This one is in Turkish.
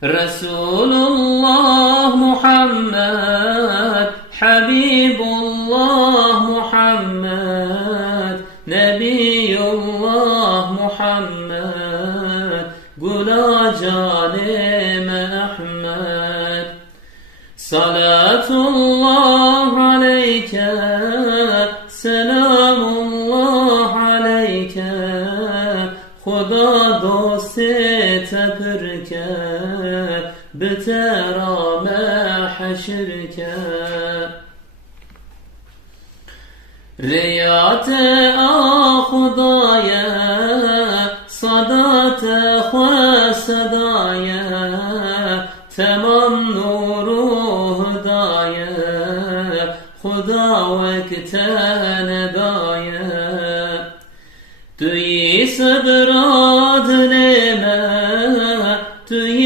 Resulullah Muhammed, Habibullah Muhammed, Nebiyullah Muhammed, Gula Canem Ahmed. Salatullah aleyke, selamullah aleyke, Khuda dost tepir ke, biterame haşr ke. Riyate a Khudaye, sadate khwe sadaye, tamam nuru hudaye, Khuda vakte nedaye. Duyi sabra